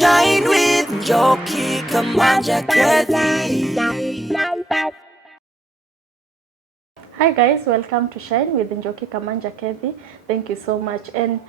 Shine with Njoki Kamanja Kethi. Hi guys, welcome to Shine with Njoki Kamanja Kethi. Thank you so much. And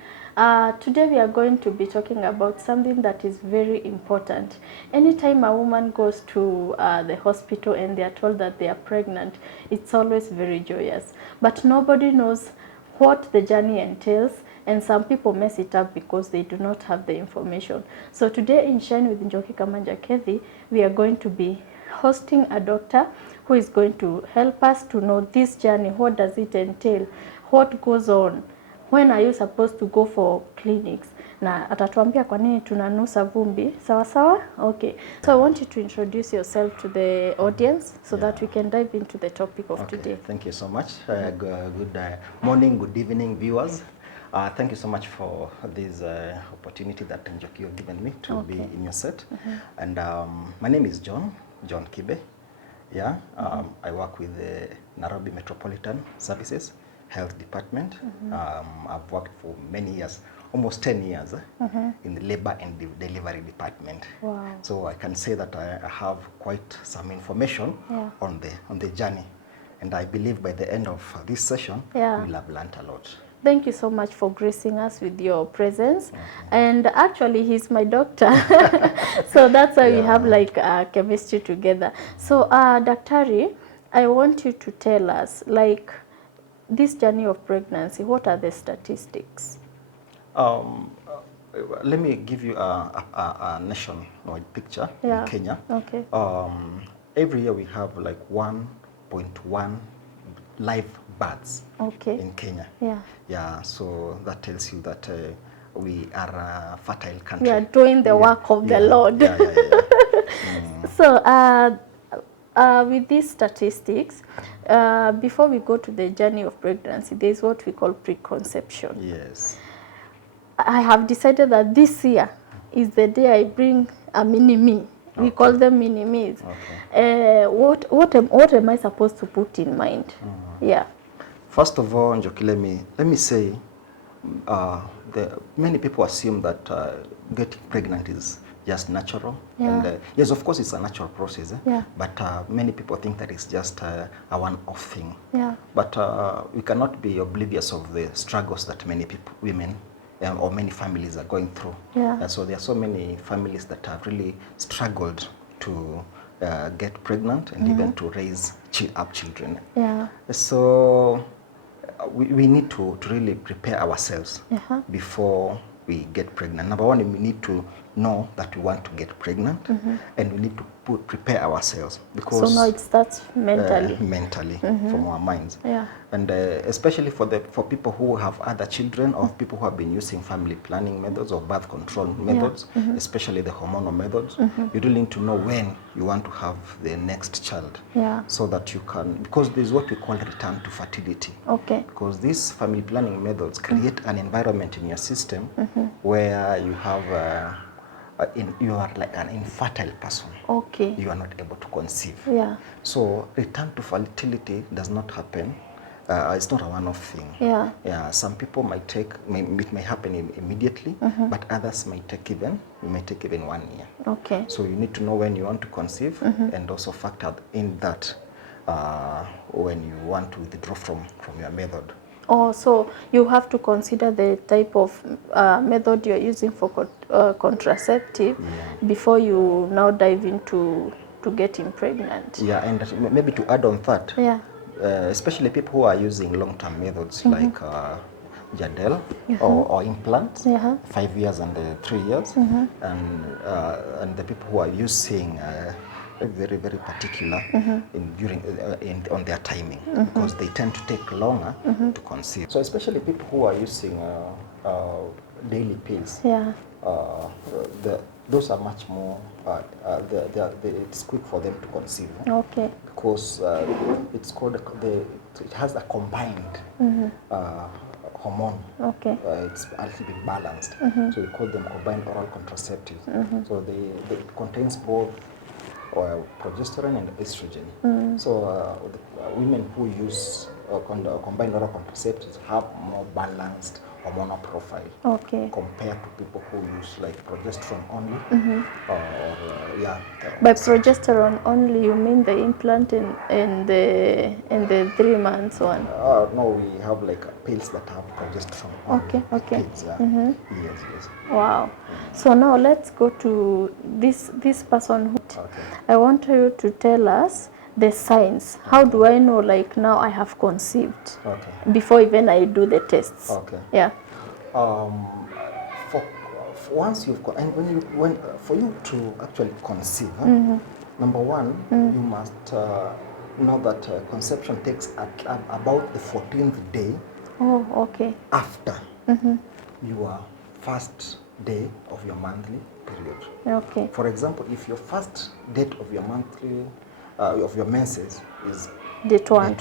today we are going to be talking about something that is very important. Anytime a woman goes to the hospital and they are told that they are pregnant, it's always very joyous. But nobody knows what the journey entails, and some people mess it up because they do not have the information. So today in Shine with Njoki Kamanja Kethi, we are going to be hosting a doctor who is going to help us to know this journey. What does it entail? What goes on? When are you supposed to go for clinics? Na atatuambia kwa nini tunanusa vumbi. Sawa sawa? Okay. So I want you to introduce yourself to the audience so that we can dive into the topic of today. Thank you so much. Good morning, good evening, viewers. Thank you so much for this opportunity that Njoki have given me to be in your set. And my name is John Kibe. Yeah, I work with the Nairobi Metropolitan Services Health Department. I've worked for many years, almost 10 years in the labor and delivery department. Wow. So I can say that I have quite some information on the journey. And I believe by the end of this session, we'll have learned a lot. Thank you so much for gracing us with your presence. And actually, he's my doctor. So that's why we have like chemistry together. So, Daktari, I want you to tell us, like, this journey of pregnancy, what are the statistics? Let me give you a nationwide picture in Kenya. Okay. Every year we have like 1.1 live births in Kenya. Yeah, so that tells you that we are a fertile country. We are doing the work of the Lord. So, with these statistics, before we go to the journey of pregnancy, there is what we call preconception. Yes. I have decided that this year is the day I bring a mini-me. We call them mini-me's. What am I supposed to put in mind? Yeah. First of all, Njoki, let me say, many people assume that getting pregnant is just natural. And yes, of course, it's a natural process. But many people think that it's just a one-off thing. But we cannot be oblivious of the struggles that many people, women, or many families are going through. So there are so many families that have really struggled to get pregnant and even to raise up children. So we need to really prepare ourselves before we get pregnant. Number one, we need to know that we want to get pregnant, and we need to prepare ourselves, because so now it starts mentally. Mentally from our minds. And especially for people who have other children, or people who have been using family planning methods or birth control methods, especially the hormonal methods, you really need to know when you want to have the next child, so that you can, because there's what we call return to fertility. Because these family planning methods create an environment in your system where you have you are like an infertile person. You are not able to conceive. So return to fertility does not happen. It's not a one-off thing. Some people might take, it may happen immediately, but others might take even 1 year. So you need to know when you want to conceive, and also factor in that when you want to withdraw from your method. So you have to consider the type of method you're using for contraceptive before you now dive into getting pregnant. And maybe to add on that, especially people who are using long-term methods like Jadel or implants, 5 years and 3 years, and the people who are using very, very particular on their timing, because they tend to take longer to conceive. So especially people who are using daily pills, those are much more, it's quick for them to conceive. Because it has a combined hormone. It's a little bit balanced. So we call them combined oral contraceptives. So it contains both progesterone and estrogen. So women who use combined oral contraceptives have more balanced hormonal profile. Okay. Compared to people who use like progesterone only. Yeah. By progesterone only, you mean the implant in the 3 months one? No, we have like pills that have progesterone only. Okay. Pills, yeah. Yes. Wow. So now let's go to this person who Okay. I want you to tell us the signs. How do I know, like, now I have conceived? Okay. Before even I do the tests. Okay. Yeah. For once you've got, and when for you to actually conceive, number one, you must know that conception takes about the 14th day. Oh, okay. After your first day of your monthly period. Okay. For example, if your first date of your monthly of your menses is Date 1.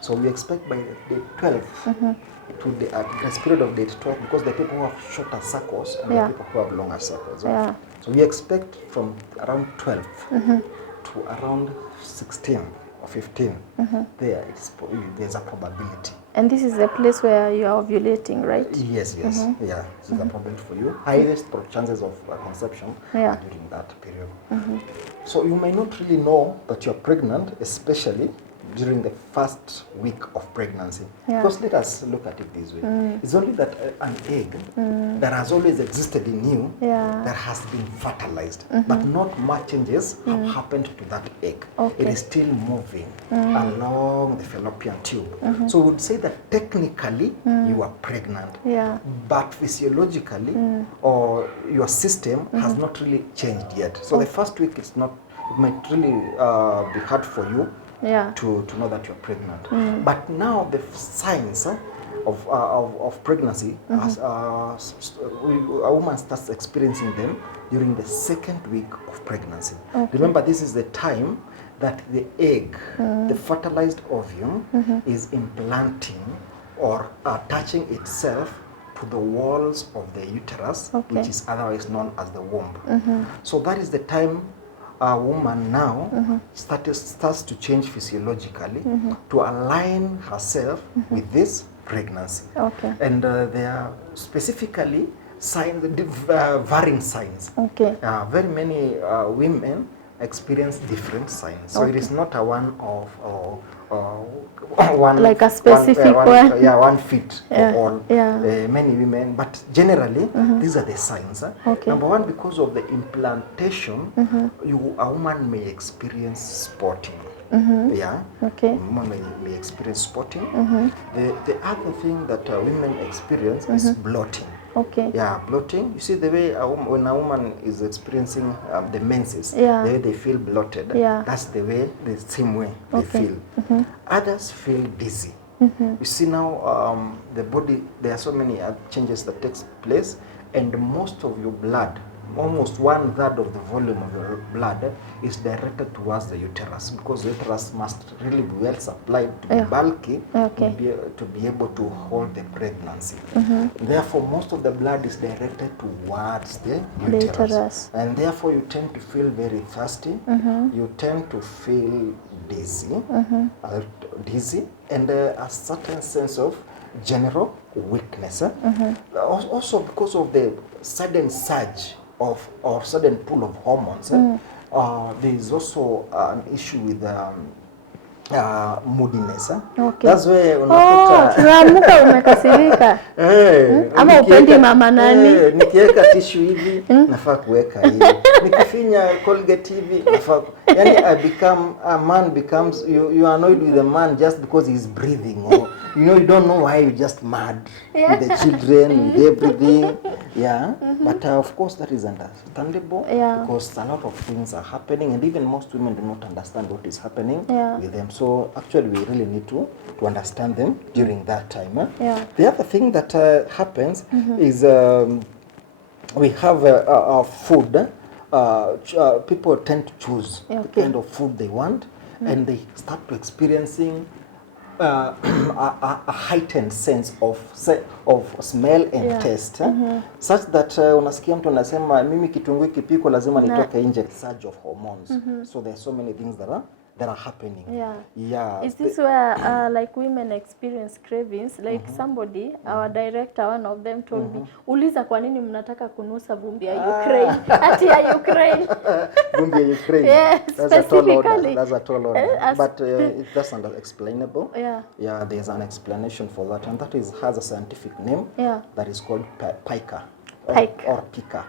So we expect by day 12 it will be a grace period of date 12, because the people who have shorter circles and the people who have longer circles. Yeah. So we expect from around 12 to around 16 or 15. There's a probability. And this is the place where you are ovulating, right? Yes. Yeah, this is a problem for you. Highest chances of conception are during that period. So you may not really know that you're pregnant, especially during the first week of pregnancy. Because let us look at it this way. It's only that an egg that has always existed in you that has been fertilized, but not much changes have happened to that egg. It is still moving along the fallopian tube. So we would say that technically you are pregnant, but physiologically or your system has not really changed yet. So the first week it might really be hard for you to know that you're pregnant. But now the signs of pregnancy, as a woman starts experiencing them during the second week of pregnancy. Remember, this is the time that the egg, the fertilized ovum, is implanting or attaching itself to the walls of the uterus, which is otherwise known as the womb. So that is the time a woman now starts to change physiologically to align herself with this pregnancy. And there are specifically signs, varying signs. Very many women experience different signs. So it is not a one of one, like a specific one. One fit for all. Many women, but generally these are the signs. Number one, because of the implantation, a woman may experience spotting. A woman may experience spotting. The other thing that women experience is bloating. Bloating. You see the way when a woman is experiencing the menses, the way they feel bloated, that's the same way they feel. Others feel dizzy. You see now the body, there are so many changes that takes place, and most of your blood, almost 1/3 of the volume of your blood is directed towards the uterus, because the uterus must really be well supplied to be bulky to be able to hold the pregnancy. Therefore, most of the blood is directed towards the uterus. And therefore you tend to feel very thirsty, you tend to feel dizzy, and a certain sense of general weakness. Also because of the sudden surge or sudden pull of hormones, there is also an issue with moodiness. That's where tunaamka umekasirika. Ama upendi mama nani? Nikiweka tissue hivi nafaa kuweka hivi. Nikifinya Colgate hivi nafaa. Yani a man becomes you are annoyed with a man just because he's breathing, or you don't know why, you're just mad with the children, with everything. But of course that is understandable, because a lot of things are happening, and even most women do not understand what is happening with them. So actually we really need to understand them during that time. The other thing that happens is we have food. People tend to choose the kind of food they want, and they start to experiencing a heightened sense of smell and taste, such that unasikia mtu anasema mimi kitunguu kipiko lazima nitoke nje, surge of hormones. So there are so many things that are that are happening. Yeah. Yeah. Is this where like women experience cravings? Like somebody, our director, one of them told me, uliza kwa nini mnataka kunusa vumbi ya Ukraine? Ati ya Ukraine. Vumbi ya Ukraine. Yeah, that's a tall order. specifically. That's a tall order. But that's unexplainable. Yeah. Yeah, there's an explanation for that, and that has a scientific name. Yeah. That is called pica. Pike. Or pica.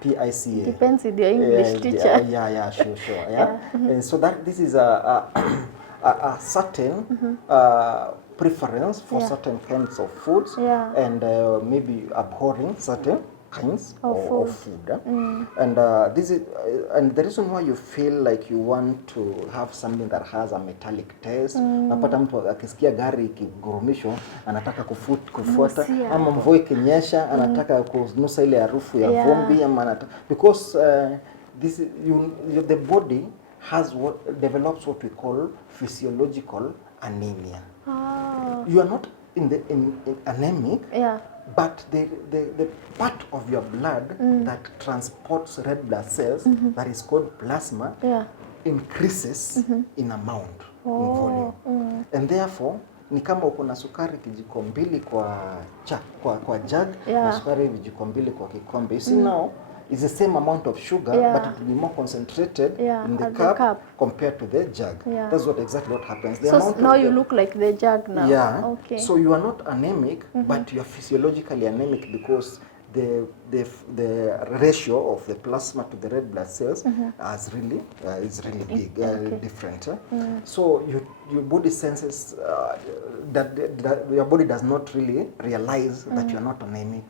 P-I-C-A. Depends with your English teacher. Yeah, sure. Yeah. And so that this is a certain preference for certain kinds of foods, and maybe abhorring certain kinds of food. And this is and the reason why you feel like you want to have something that has a metallic taste. Napata mtu akisikia gari ikigurumishwa anataka kufuata, ama mvua ikinyesha anataka kunusa ile harufu ya vumbi, ama anataka, because this the body has develops what we call physiological anemia. You are not in anemic, but the part of your blood that transports red blood cells, that is called plasma, increases in amount, in volume. And therefore, ni kama uko na sukari kijiko mbili kwa jug, na sukari vijiko mbili kwa kikombe. You see now, it's the same amount of sugar, but it will be more concentrated in the cup compared to the jug. That's exactly what happens. So now you look like the jug now. Yeah. Okay. So you are not anemic, but you are physiologically anemic because the ratio of the plasma to the red blood cells is really big, different. So your body senses that your body does not really realize that you are not anemic.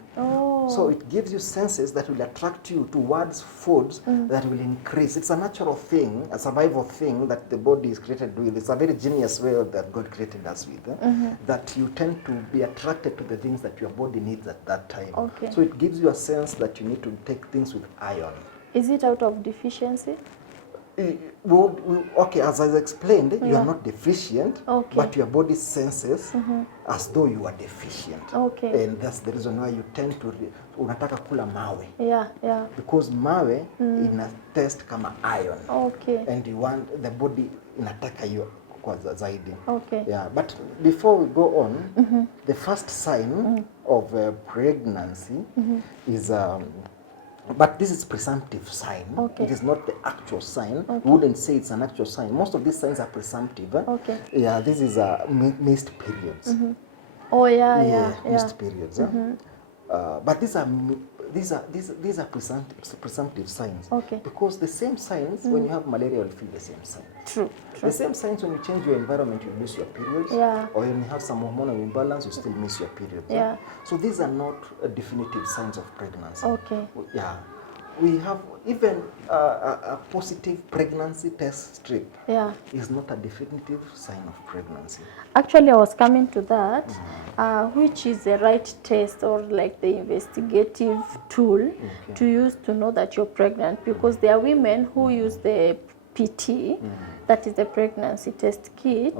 So it gives you senses that will attract you towards foods that will increase. It's a natural thing, a survival thing that the body is created with. It's a very genius way that God created us with, that you tend to be attracted to the things that your body needs at that time. Okay. So it gives you a sense that you need to take things with iron. Is it out of deficiency? Okay, as I explained, you are not deficient, but your body senses as though you are deficient. Okay. And that's the reason why you tend to unataka kula mawe. Yeah. Because mawe ina test kama iron. Okay. And you want the body inataka hiyo kwa zaidi. Okay. Yeah, but before we go on, the first sign of pregnancy is but this is presumptive sign. Okay. It is not the actual sign. We wouldn't say it's an actual sign. Most of these signs are presumptive. Okay. Yeah, this is missed periods. Oh yeah. Missed periods. But these are presumptive signs. Okay. Because the same signs when you have malaria, you'll feel the same sign. True. The same signs when you change your environment, you miss your periods. Yeah. Or when you have some hormonal imbalance, you still miss your periods. Yeah. So these are not definitive signs of pregnancy. Okay. Yeah. We have even a positive pregnancy test strip. Yeah. Is not a definitive sign of pregnancy. Actually, I was coming to that, which is the right test or like the investigative tool to use to know that you're pregnant, because there are women who use the PT, that is the pregnancy test kit,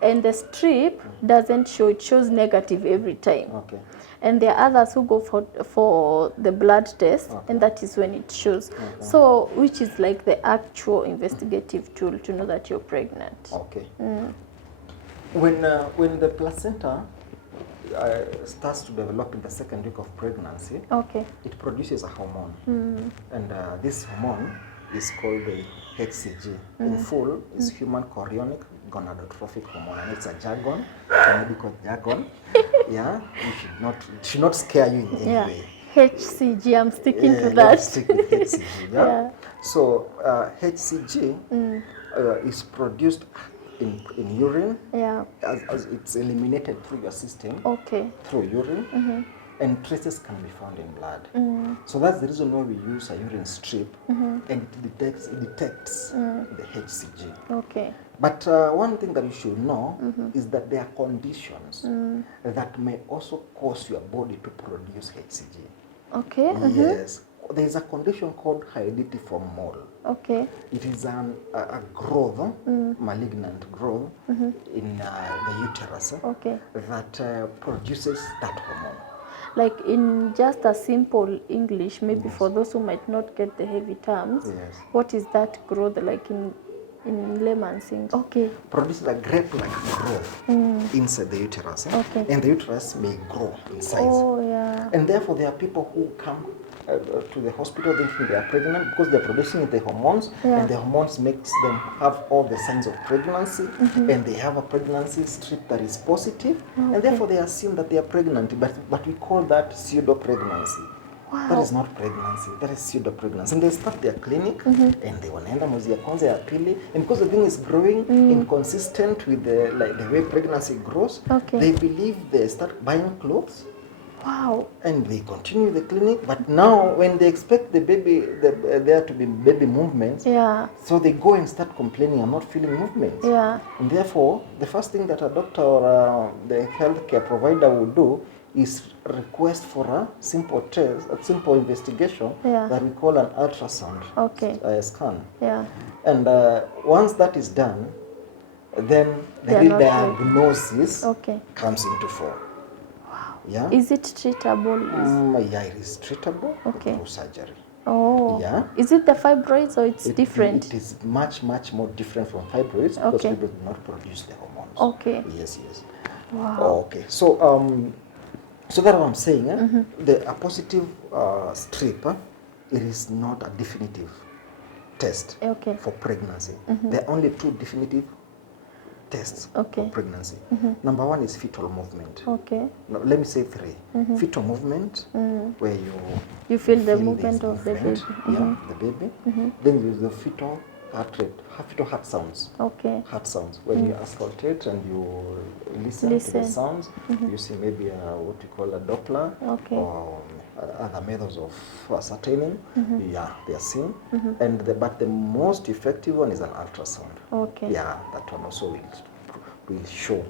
and the strip doesn't show, it shows negative every time. Okay. And there are others who go for the blood test, and that is when it shows. So, which is like the actual investigative tool to know that you're pregnant. Okay. When the placenta starts to develop in the second week of pregnancy, it produces a hormone, and this hormone is called the HCG. In full, is human chorionic gonadotrophic hormone, and it's a jargon, a medical jargon. Yeah, it should not scare you in any way. HCG, I'm sticking to that. Stick with HCG. Yeah. So HCG is produced in urine. Yeah. As it's eliminated through your system. Okay. Through urine. And traces can be found in blood. So that's the reason why we use a urine strip, and it detects the HCG. Okay. But one thing that you should know is that there are conditions that may also cause your body to produce HCG. Okay. Yes. There is a condition called heredity from mole. Okay. It is a growth, malignant growth in the uterus that produces that hormone. Like in just a simple English, maybe for those who might not get the heavy terms, what is that growth like in in layman's English? Okay. Produces a grape-like growth inside the uterus. Okay. And the uterus may grow in size. Oh, yeah. And therefore, there are people who come to the hospital thinking they are pregnant because they're producing the hormones, and the hormones makes them have all the signs of pregnancy, and they have a pregnancy strip that is positive, and therefore they assume that they are pregnant, but we call that pseudo-pregnancy. Wow. That is not pregnancy, that is pseudo-pregnancy. And they start their clinic, and they wanaenda mwezi ya kwanza ya pili, and because the thing is growing inconsistent with the way pregnancy grows, they believe they start buying clothes. Wow. And they continue the clinic, but now when they expect the baby, there to be baby movements, so they go and start complaining, I'm not feeling movements. And therefore, the first thing that a doctor or the healthcare provider will do is request for a simple test, a simple investigation that we call an ultrasound scan. And once that is done, then the real diagnosis comes into form. Yeah. Is it treatable? Yeah, it is treatable through surgery. Oh. Yeah. Is it the fibroids or it's different? It is much more different from fibroids because people do not produce the hormones. Okay. Yes. Wow. Okay. So so that's what I'm saying. A positive strip, it is not a definitive test for pregnancy. There are only two definitive tests for pregnancy. Number one is fetal movement. Now, let me say three. Fetal movement, where you feel the movement of the baby. The baby. Then there's the fetal heart rate, fetal heart sounds. Heart sounds. When you auscultate and you listen to the sounds, you see maybe what we call a Doppler or other methods of ascertaining. Yeah, they are seen. But the most effective one is an ultrasound. Yeah, that one also will show.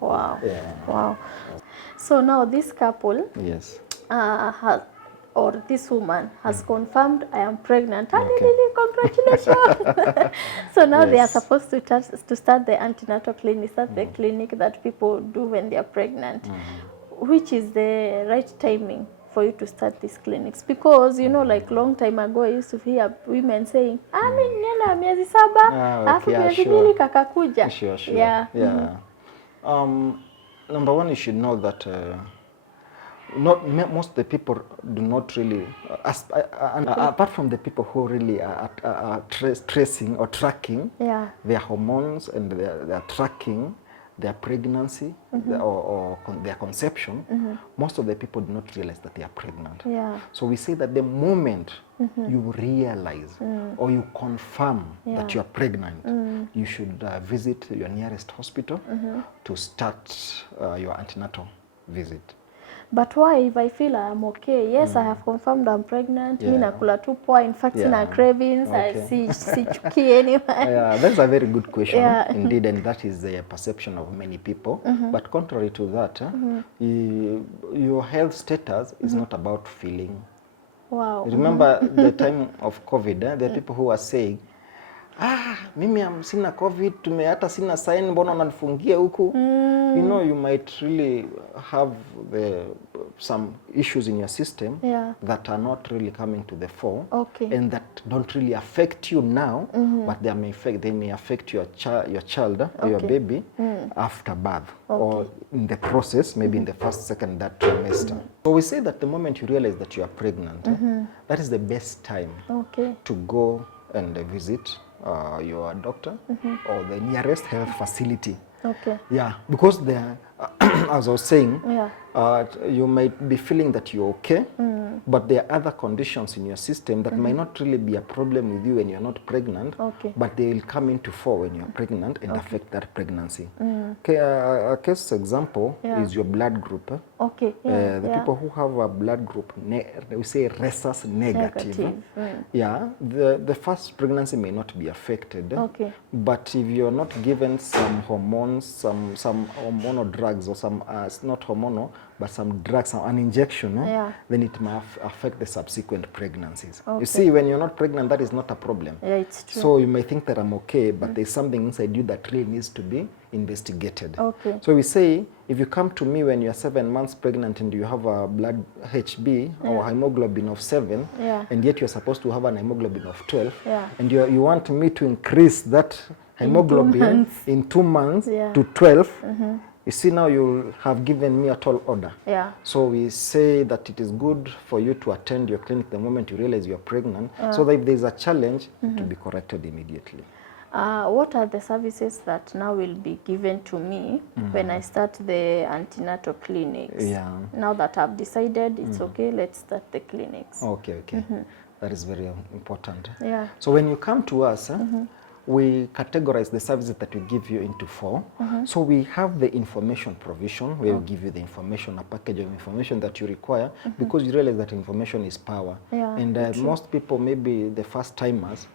Wow. Yeah. Wow. So now this couple or this woman has confirmed I am pregnant. Congratulations. So now they are supposed to start the antenatal clinic. That's the clinic that people do when they are pregnant. Which is the right timing for you to start these clinics? Because, you know, like long time ago, I used to hear women saying, nena miezi saba, afu miezi mbili kakakuja. Sure. Yeah. Number one, you should know that most of the people do not really, apart from the people who really are tracing or tracking their hormones and they're tracking their pregnancy or their conception, most of the people do not realize that they are pregnant. So we say that the moment you realize or you confirm that you are pregnant, you should visit your nearest hospital to start your antenatal visit. But why if I feel I'm okay? Yes, I have confirmed I'm pregnant. Mimi nakula tu poa. In fact, in cravings, I sichuki anyway. Yeah, that's a very good question indeed, and that is the perception of many people. But contrary to that, your health status is not about feeling. Wow. Remember the time of COVID, there are people who are saying, mimi sina COVID, hata sina sign, mbona unanifungia huku? You know, you might really have some issues in your system that are not really coming to the fore, and that don't really affect you now, but they may affect your child or your baby after birth or in the process, maybe in the first, second, that trimester. So we say that the moment you realize that you are pregnant, that is the best time to go and visit your doctor or the nearest health facility. Yeah, because there, as I was saying, you might be feeling that you're okay, but there are other conditions in your system that might not really be a problem with you when you're not pregnant, but they will come into fore when you're pregnant and affect that pregnancy. A case example is your blood group. The people who have a blood group, we say rhesus negative. The first pregnancy may not be affected, but if you're not given some hormones, some hormonal drugs or some, not hormonal, but some drugs, an injection, Yeah. then it may affect the subsequent pregnancies. Okay. You see, when you're not pregnant, that is not a problem. Yeah, it's true. So you may think that I'm okay, but there's something inside you that really needs to be investigated. Okay. So we say, if you come to me when you're 7 months pregnant and you have a blood HB or hemoglobin of 7, and yet you're supposed to have an hemoglobin of 12, and you want me to increase that hemoglobin in 2 months to 12, you see, now you have given me a tall order. Yeah. So we say that it is good for you to attend your clinic the moment you realize you're pregnant, so that if there's a challenge, it will be corrected immediately. What are the services that now will be given to me when I start the antenatal clinics? Yeah. Now that I've decided it's okay, let's start the clinics. Okay, okay. That is very important. Yeah. So when you come to us, we categorize the services that we give you into 4. So we have the information provision, where we give you the information, a package of information that you require, because you realize that information is power. Yeah, and most people, maybe the first timers,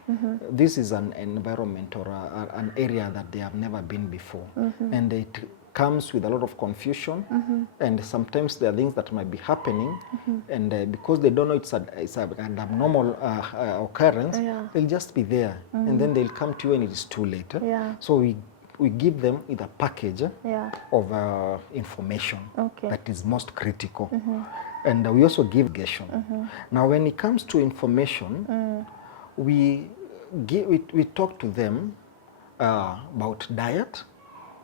this is an environment or an area that they have never been before. And it comes with a lot of confusion, and sometimes there are things that might be happening, and because they don't know it's an abnormal occurrence, they'll just be there, and then they'll come to you and it is too late. So we give them with a package of information that is most critical, and we also give education. Now when it comes to information, we talk to them about diet.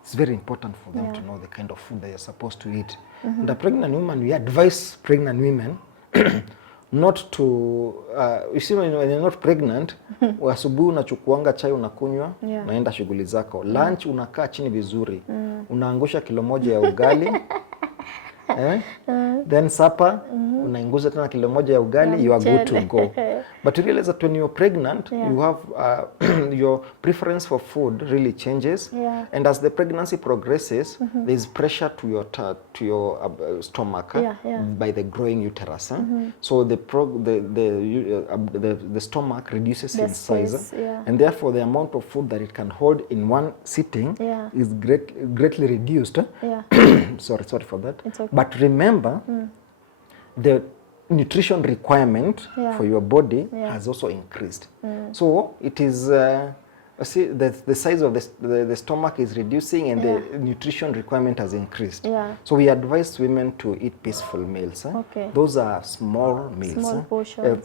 It's very important for them to know the kind of food they are supposed to eat. The pregnant woman, we advise pregnant women not to, you see, when you're not pregnant, asubuhi unachukuanga chai unakunywa, unaenda shughuli zako. Lunch unakaa chini vizuri, unaangusha kilo moja ya ugali, then supper, unainguza tena kilo moja ya ugali, you are good to go. But you realize that when you're pregnant, you have your preference for food really changes, and as the pregnancy progresses, there's pressure to your stomach by the growing uterus. So the stomach reduces in size, and therefore the amount of food that it can hold in one sitting is greatly reduced. Sorry for that. It's okay. But remember, the nutrition requirement for your body has also increased. So it is, see, the size of the stomach is reducing, and the nutrition requirement has increased. So we advise women to eat peaceful meals. Those are small meals,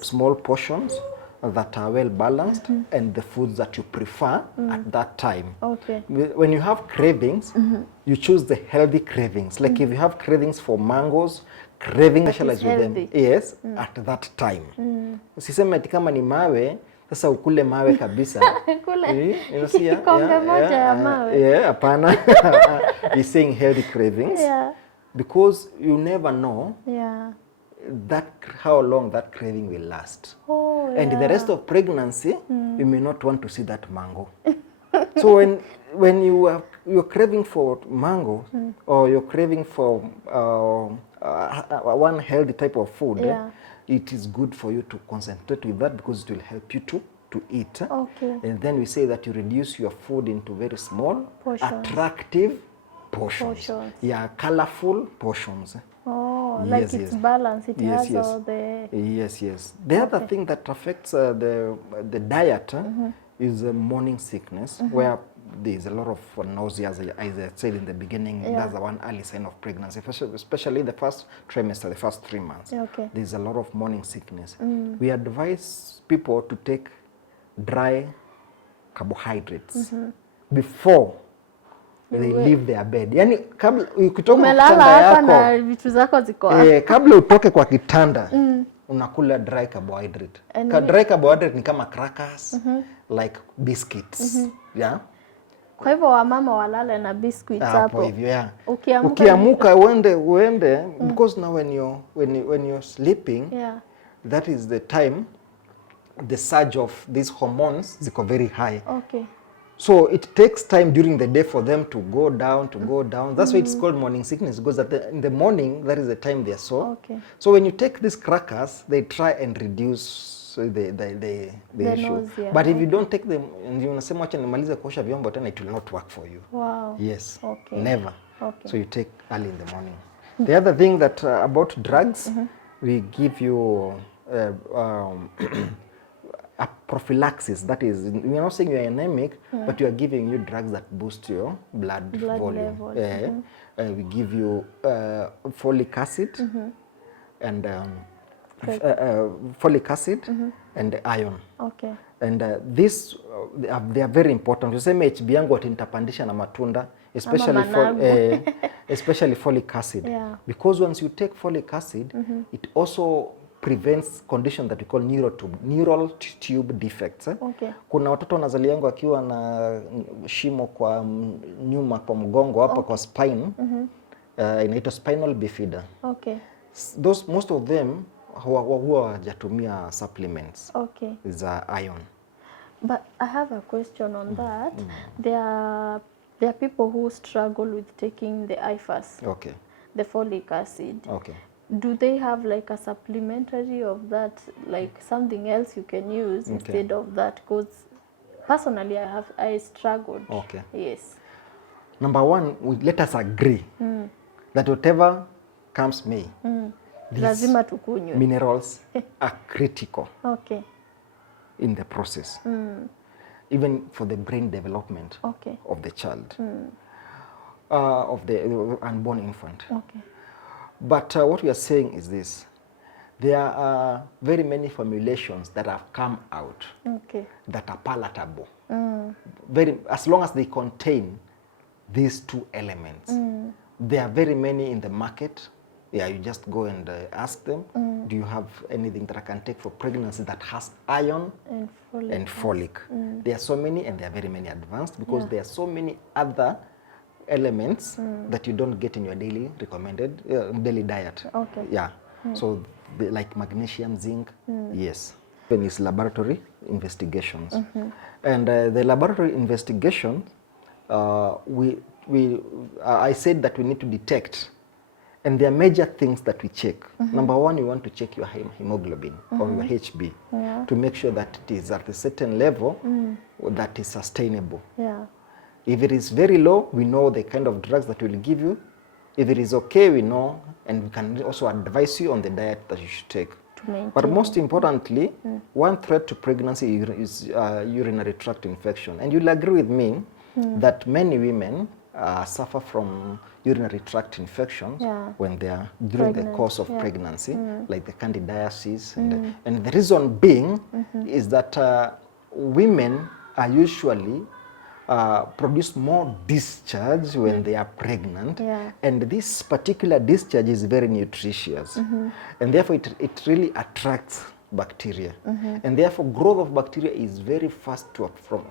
small portions that are well balanced, and the foods that you prefer at that time. When you have cravings, you choose the healthy cravings. Like if you have cravings for mangoes, specialize with them. Yes, at that time. Usiseme ati kama ni mawe, sasa ukule mawe kabisa. Kikombe moja ya mawe. Hapana. He's saying healthy cravings. Because you never know how long that craving will last. And the rest of pregnancy, you may not want to see that mango. So when you're craving for mango, or you're craving for one healthy type of food, it is good for you to concentrate with that, because it will help you to eat. And then we say that you reduce your food into very small, attractive portions. Yeah, colorful portions. Like it's balanced. It has all the... Yes. The other thing that affects the diet is morning sickness, where there's a lot of nausea, as I said in the beginning. That's the one early sign of pregnancy, especially the first trimester, the first 3 months. There's a lot of morning sickness. We advise people to take dry carbohydrates before they leave their bed. Yani kabla ukitoka kwa kitanda yako na vitu zako ziko hapo. Kabla utoke kwa kitanda unakula dry carbohydrate. Dry carbohydrate ni kama crackers, like biscuits. Kwa hivyo wamama walale na biscuits hapo. Hivyo ukiamuka uende because now when you're sleeping, that is the time the surge of these hormones ziko very high. So it takes time during the day for them to go down, That's why it's called morning sickness, because in the morning, that is the time they are sore. So when you take these crackers, they try and reduce the issue. Nausea. But if you don't take them, and you unasema acha nimalize kuosha vyombo tena, it will not work for you. Wow. Yes. Never. So you take early in the morning. The other thing that about drugs, we give you a prophylaxis. That is, we're not saying you're anemic, but you are giving you drugs that boost your blood volume. level. We give you folic acid and folic acid and iron. Okay. And this they are very important. Tuseme HB yangu nitapandisha na matunda, especially folic acid. Yeah. Because once you take folic acid, it also prevents condition that we call neural tube defects. Okay. Kuna watoto wanazaliwa akiwa na shimo kwa nyuma kwa mgongo hapa kwa spine. Inaitwa spinal bifida. Okay. Most of them huwa hajatumia supplements. Okay. Za iron. But I have a question on that. There are people who struggle with taking the IFAS. Okay. The folic acid. Okay. Do they have like a supplementary of that, like something else you can use instead of that? Because personally, I struggled. Okay. Yes. Number one, let us agree that whatever comes may, Lazima tukunywe. minerals are critical Okay. in the process, even for the brain development of the child, of the unborn infant. Okay. But what we are saying is this: there are very many formulations that have come out that are palatable, as long as they contain these two elements. There are very many in the market. Yeah, you just go and ask them, do you have anything that I can take for pregnancy that has iron and folic? There are so many, and there are very many advanced, because there are so many other elements that you don't get in your daily recommended daily diet. Okay. Yeah. So like magnesium, zinc, yes. Then is laboratory investigations. And the laboratory investigation, I said that we need to detect. And there are major things that we check. Number one, you want to check your hemoglobin or your HB to make sure that it is at a certain level that is sustainable. Yeah. If it is very low, we know the kind of drugs that we'll give you. If it is okay, we know, and we can also advise you on the diet that you should take. But most importantly, one threat to pregnancy is urinary tract infection. And you'll agree with me that many women suffer from urinary tract infections when they are during the course of pregnancy, like the candidiasis. And the reason being is that women are usually produce more discharge when they are pregnant, and this particular discharge is very nutritious, and therefore it really attracts bacteria, and therefore growth of bacteria is very fast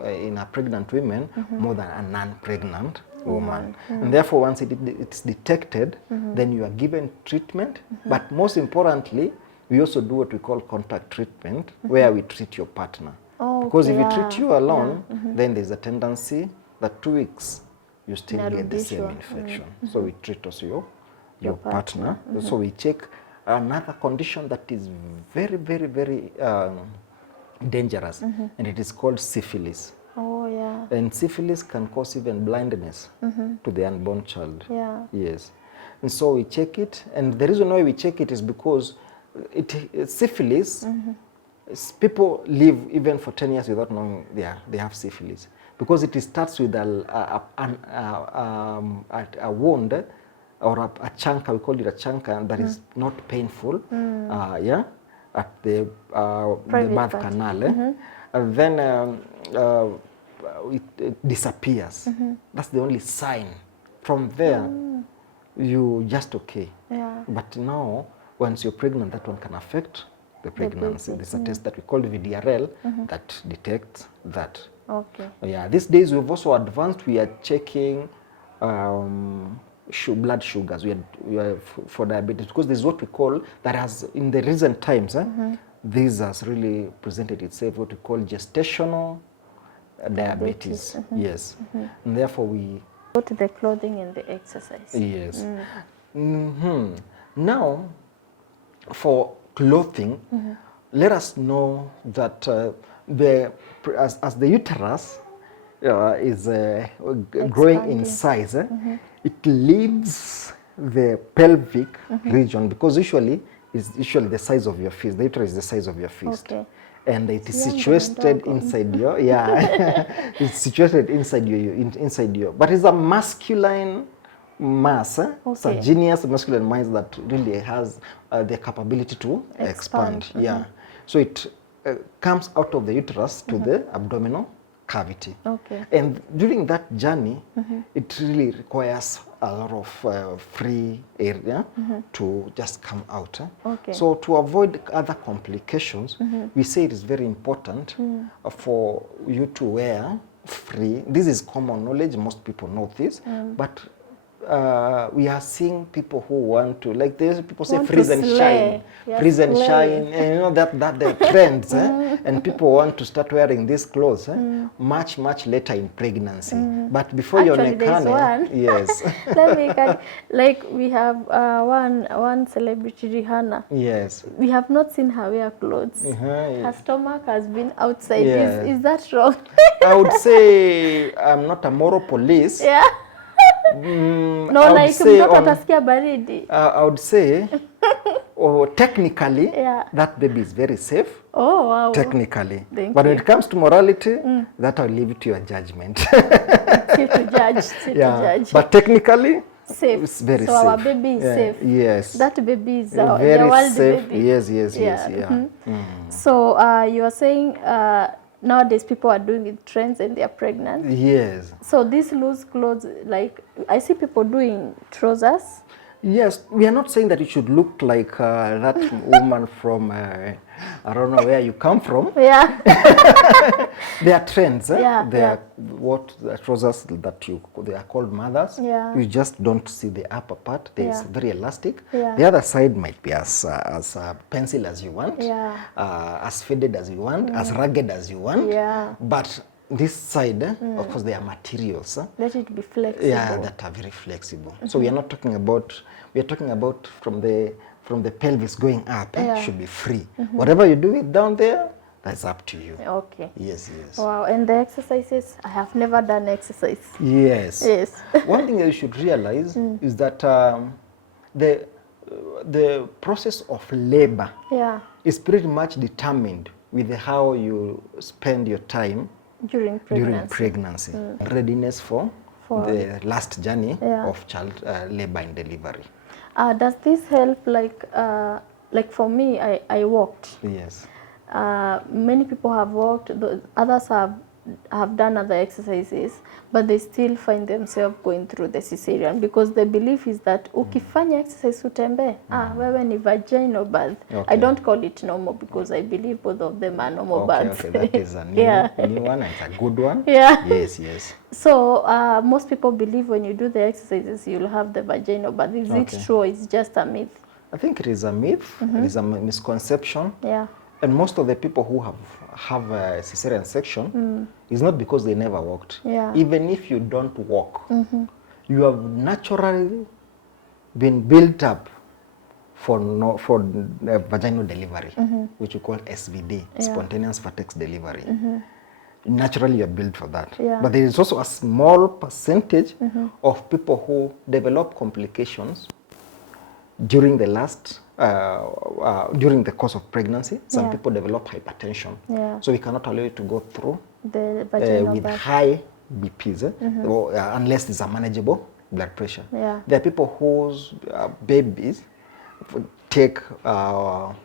in a pregnant women more than a non-pregnant woman. And therefore once it's detected, then you are given treatment, but most importantly we also do what we call contact treatment, where we treat your partner. Because if we treat you alone, then there's a tendency that 2 weeks you still get the same infection. So we treat also your partner. So we check another condition that is very, very, very dangerous, and it is called syphilis. Oh, yeah. And syphilis can cause even blindness to the unborn child. Yeah. Yes. And so we check it, and the reason why we check it is because syphilis, people live even for 10 years without knowing they have syphilis, because it starts with a wound or a chunker, we call it a chunker, that is not painful, at the birth canal. And then it disappears. That's the only sign. From there, you just okay. Yeah. But now, once you're pregnant, that one can affect the pregnancy. There's a test that we call VDRL that detects that. Okay. Yeah. These days we've also advanced. We are checking blood sugars. We are for diabetes, because this is what we call, that has in the recent times. This has really presented itself what we call gestational diabetes. Yes. And therefore we go to the clothing and the exercise. Yes. Now, for clothing, let us know that as the uterus is growing in size, it leads the pelvic region, because usually the size of your fist. The uterus is the size of your fist. Okay. And it is situated inside your, it's situated inside your, but it's a masculine mass, genius masculine mass that really has the capability to expand. Yeah. So it comes out of the uterus to the abdominal cavity. Okay. And during that journey, it really requires a lot of free area to just come out. Okay. So to avoid other complications, we say it is very important for you to wear free. This is common knowledge, most people know this, but we are seeing people who want to, like there's people say freeze and shine, freeze and shine, and you know that the trends, and people want to start wearing these clothes much later in pregnancy. But before you're Nekane, yes. Let me like we have one celebrity, Rihanna. Yes. We have not seen her wear clothes. Her stomach has been outside. Yeah. Is that wrong? I would say I'm not a moral police. Yeah. No, like mtoto atasikia baridi. I would say, technically, that baby is very safe. Oh, wow. Technically. But when it comes to morality, that I'll leave it to your judgment. To judge. But technically, safe. It's very so safe. Our baby is safe. Yes. That baby is very world safe. Baby. Yes. So you are saying nowadays people are doing it trends and they are pregnant. Yes. So these loose clothes, like I see people doing trousers. Yes, we are not saying that it should look like that woman from I don't know where you come from. Yeah. They are trends. They are what the trousers that they are called mothers. Yeah. You just don't see the upper part. It's very elastic. Yeah. The other side might be as pencil as you want. Yeah. As faded as you want, as rugged as you want. Yeah. But this side, of course, they are materials. Let it be flexible. Yeah, that are very flexible. So we are not talking about. We are talking about from the pelvis going up. Should be free. Whatever you do it down there, that's up to you. Okay. Yes. Wow. And the exercises, I have never done exercise. Yes. One thing that you should realize is that the process of labor is pretty much determined with how you spend your time during pregnancy. Readiness for the last journey of child labor and delivery. Does this help, like for me, I walked. Yes. Many people have walked, others have done other exercises, but they still find themselves going through the cesarean because the belief is that ukifanya exercise utembe, wewe ni vaginal birth. I don't call it normal because I believe both of them are normal births. Okay, that is a new one, and it's a good one. Yeah. Yes. So most people believe when you do the exercises, you'll have the vaginal birth. Is it true or is just a myth? I think it is a myth. It is a misconception. Yeah. And most of the people who have a cesarean section is not because they never walked. Yeah. Even if you don't walk, you have naturally been built up for vaginal delivery, which we call SVD, spontaneous vertex delivery. Naturally, you're built for that. Yeah. But there is also a small percentage of people who develop complications during the during the course of pregnancy. Some people develop hypertension. So we cannot allow you to go through the vaginal with birth. high BPs, unless it's a manageable blood pressure. There are people whose babies take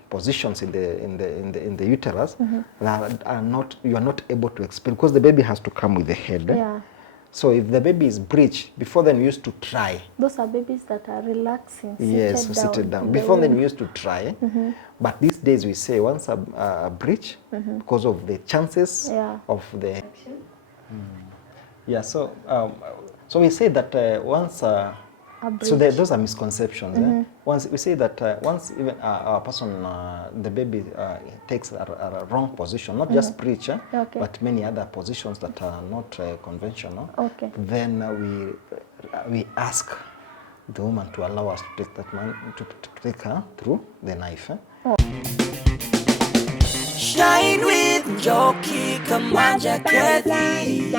positions in the uterus that you are not able to explain because the baby has to come with the head. So if the baby is breached, before then we used to try. Those are babies that are relaxing, seated down. Before then we used to try. But these days we say once a breach, because of the chances of the... so we say that once... so those are misconceptions. Once we say that once even a person, the baby takes a wrong position, not just breech, but many other positions that are not conventional, then we ask the woman to allow us to take that man to take her through the knife. Shine with Jockey Kamanja Kathy.